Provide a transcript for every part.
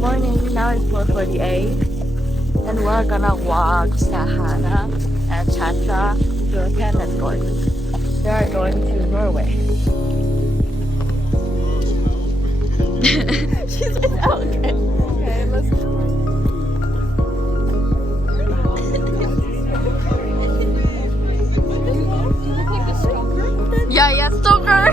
morning. Now it's 4:48, and we're gonna walk Sahara and Chatra, Johan and Gordon. They are going to Norway. She's like, oh, okay. Okay, let's go. Yeah, yeah, stalker.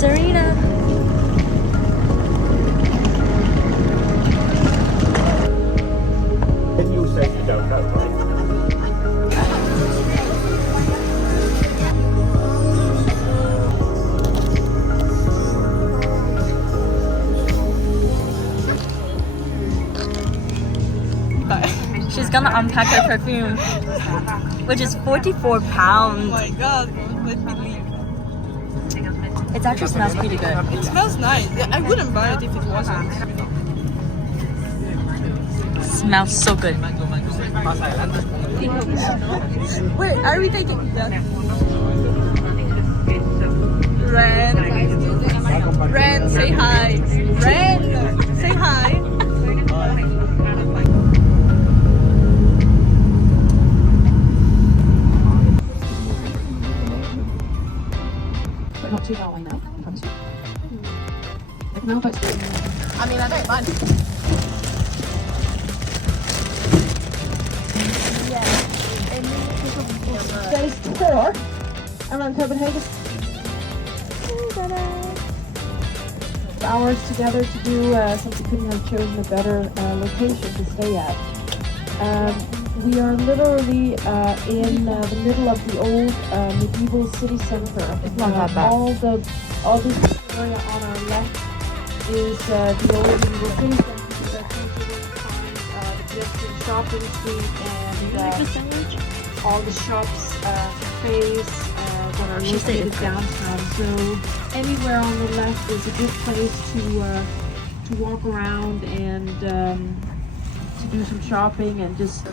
Serena. Then you'll say you don't know, right? She's gonna unpack her perfume, which is 44 pounds. Oh my god, let me leave. It actually smells pretty good. It smells nice. I wouldn't buy it if it wasn't. Smells so good. Wait, are we taking that? Ren. Ren, say hi. Ren, say hi. Not too far away now, I promise you. I can help us. I mean, I don't mind. Days tour around Copenhagen. Hours together to do since we couldn't have chosen a better location to stay at. We are literally in the middle of the old medieval city center. Not that bad. All this area on our left is the old medieval city center. That's usually find the pedestrian shopping street and all the shops, cafes that are located downtown. So anywhere on the left is a good place to walk around and to do some shopping and just.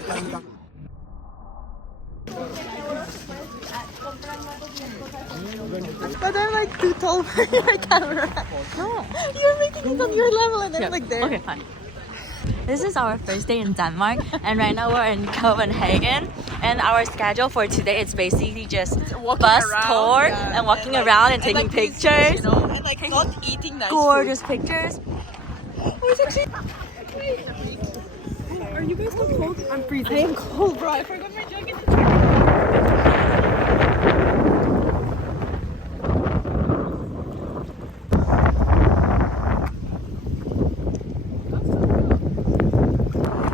But I'm like too tall for your camera. No. You're making it on your level and I'm like there. Okay, fine. This is our first day in Denmark, and right now we're in Copenhagen. And our schedule for today is basically just bus tour and walking around and taking pictures. You know, and like not eating nice Gorgeous pictures. food. Oh, it's actually. Are you guys not cold? I'm freezing. I am cold, bro. I forgot my jacket.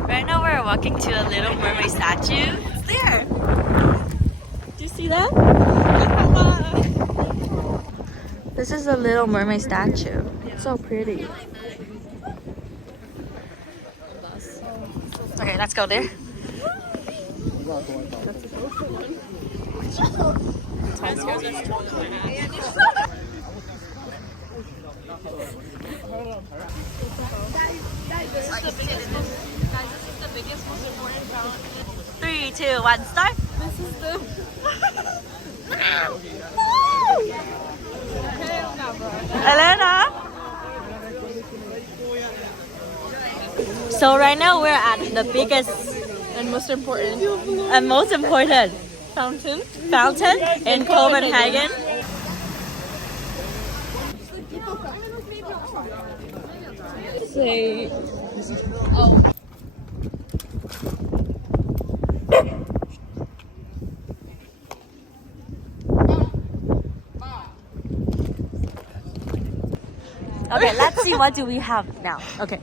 Right now we're walking to a little mermaid statue. It's there. Do you see that? This is a little mermaid statue. So pretty. Okay, let's go there. Three, two, one, start. This is the. Elena. So right now we're at the biggest And most important, and most important fountain. fountain in Copenhagen. Say. Okay, let's see what do we have now. Okay,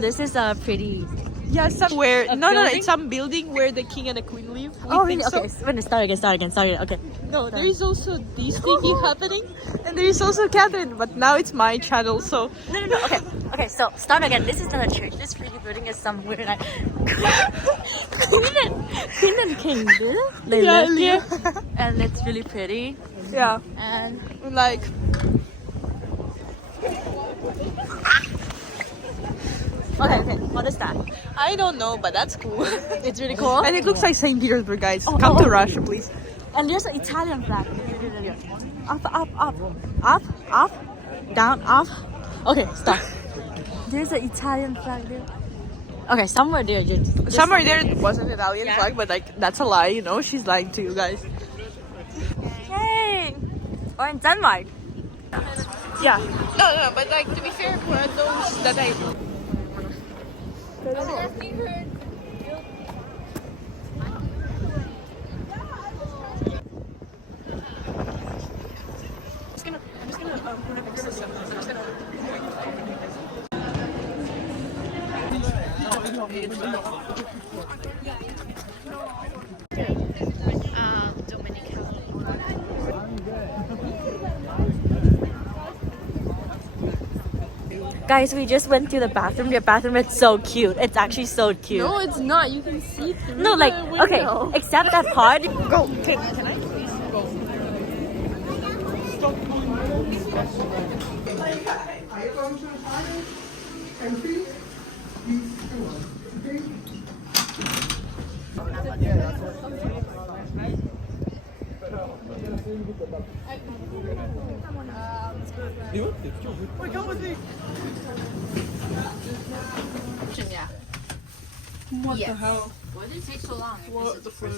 this is a pretty. Yeah, somewhere. A No, building? it's some building where the king and the queen live. We Oh, think really? Okay, so. start again. Okay. No, there is also this thingy happening, and there is also Catherine. But now it's my channel, so. No. Okay. So start again. This is not a church. This pretty building is somewhere like Queen and King. They Yeah, live here, and it's really pretty. Yeah, And like. Okay. What is that? I don't know, but that's cool. It's really cool. And it looks like St. Petersburg, guys. Oh, Come oh, to oh. Russia, please. And there's an Italian flag. Up, up, up, up, up, down, up. Okay, stop. There's an Italian flag there. Okay, somewhere there. Somewhere there was an Italian Yeah. flag, but like that's a lie, you know. She's lying to you guys. Hey, we're in Denmark. Yeah. No, but like to be fair, for those that I. Guys, we just went to the bathroom. The bathroom is so cute. It's actually so cute. No, it's not. You can see through. No, like, the okay, window. except that part. Go. Can I please go? What the hell? Why did it take so long? What the fuck?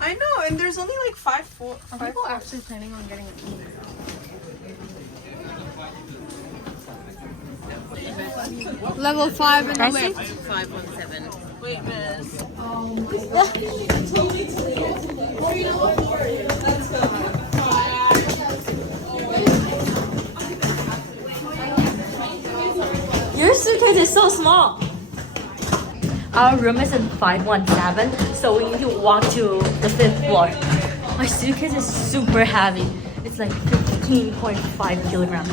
I know, and there's only like five. Are people actually planning on getting a key? Level 5 in the I see. lift. 517. Wait, miss. Your suitcase is so small. Our room is in 517, so we need to walk to the 5th floor. My suitcase is super heavy. It's like 15.5 kilograms.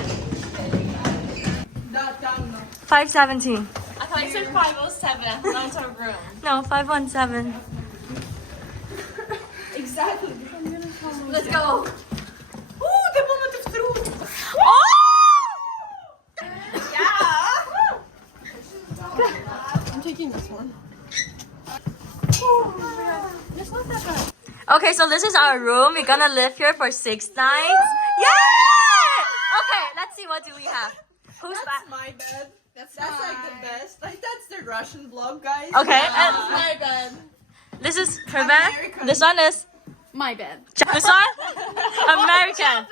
517. I thought you said 507. Now it's our room. No, 517. Exactly. Let's go. Oh, the moment of truth. I'm taking this one. Okay, so this is our room. We're gonna live here for 6 nights. Yeah! Okay, let's see, what do we have? Who's back? My bed. That's like the best. Like that's the Russian vlog, guys. Okay, and My bed. this is her bed. American. This one is My bed. this one American,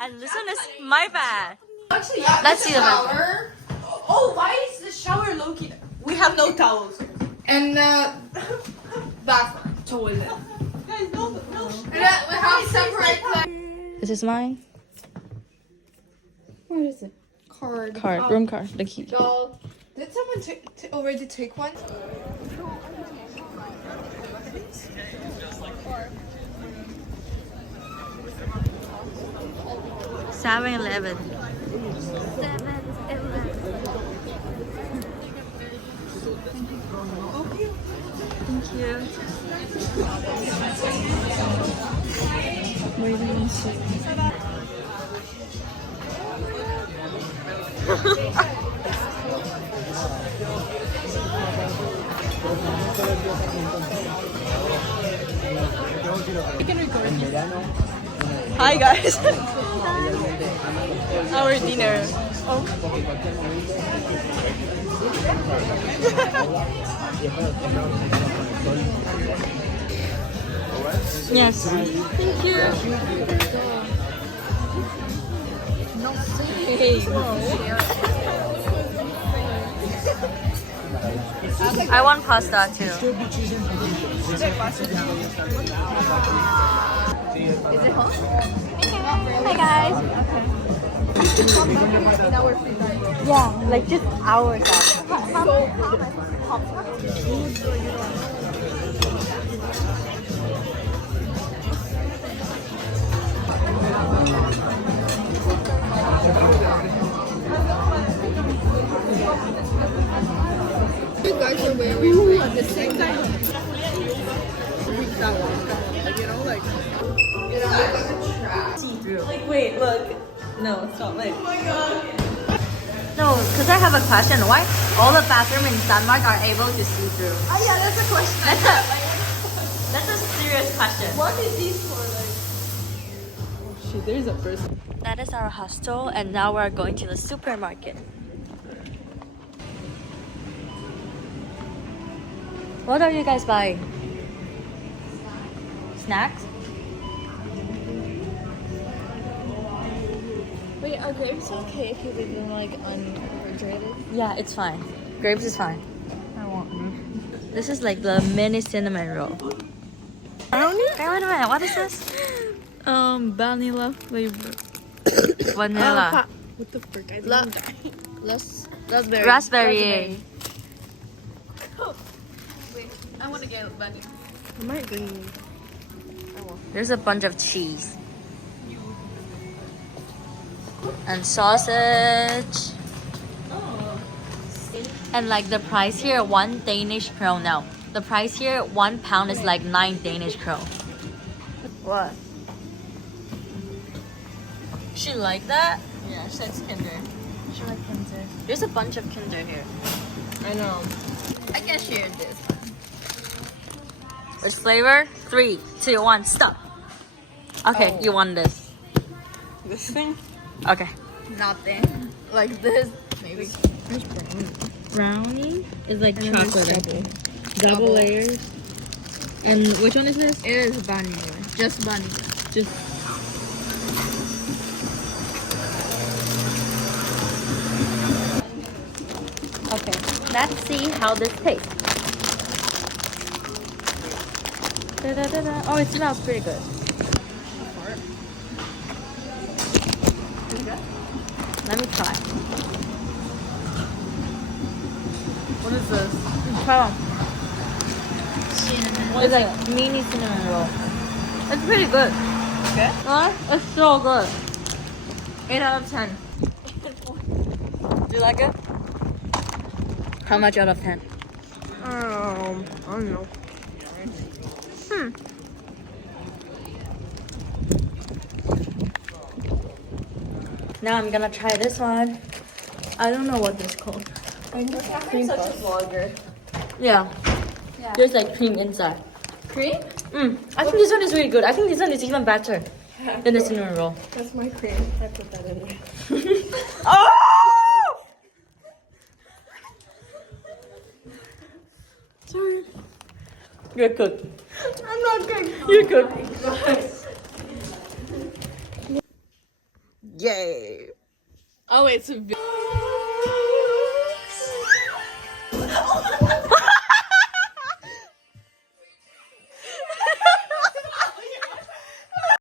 and this one is my bed. Actually, yeah. Let's see the bed. Oh, why is the shower low-key? We have no towels. And bathroom. Toilet. Guys, no. We have separate This is mine. What is it? Card. Room card, the key. Doll. Did someone already take one? Seven Eleven. Thank you. Hi, guys. Our dinner. Yes. Thank you. I want pasta too. Hi guys. Yeah, like just hours out. You guys are wearing at the same time. Like, wait, look. No, it's not like. No, because I have a question. Why all the bathroom in Denmark are able to see through? Oh yeah, that's a question. That's a serious question. What is this for? Like, oh shit, there's a person. That is our hostel, and now we're going to the supermarket. What are you guys buying? Snacks? Wait, are grapes okay if you leave them like unrefrigerated? Yeah, it's fine. Grapes is fine. I want one. This is like the mini cinnamon roll. Brownie? Okay, wait a minute. What is this? Vanilla flavor. Vanilla. What the frick? I think raspberry. Raspberry. Wait, I want to get vanilla. I might bring you. There's a bunch of cheese. And sausage. And like the price here, 1 Danish krone now. The price here, £1 is like 9 Danish krone. What? She like that? Yeah, she likes Kinder. She like Kinder. There's a bunch of Kinder here. I know. I can share this. Which flavor? 3, 2, 1, stop. Okay, you want this. This thing? Okay. Nothing. Like this, maybe. There's Brownie is like and chocolate. Double layers. And which one is this? It is vanilla. Just vanilla. Just. Okay, let's see how this tastes. Da-da-da-da. Oh, it smells pretty good. Let me try. What is this? Try one. It's like mini cinnamon roll. It's pretty good. Okay. It's so good. 8 out of 10. Do you like it? How much out of 10? I don't know. Now I'm gonna try this one. I don't know what this called. Cream such a vlogger. Yeah. There's like cream inside. Cream? I think this one is really good. I think this one is even better than the cinnamon roll. That's my cream. I put that in there. Oh! Sorry. You're cooked. I'm not good. You're cooked. Yay. Oh, it's a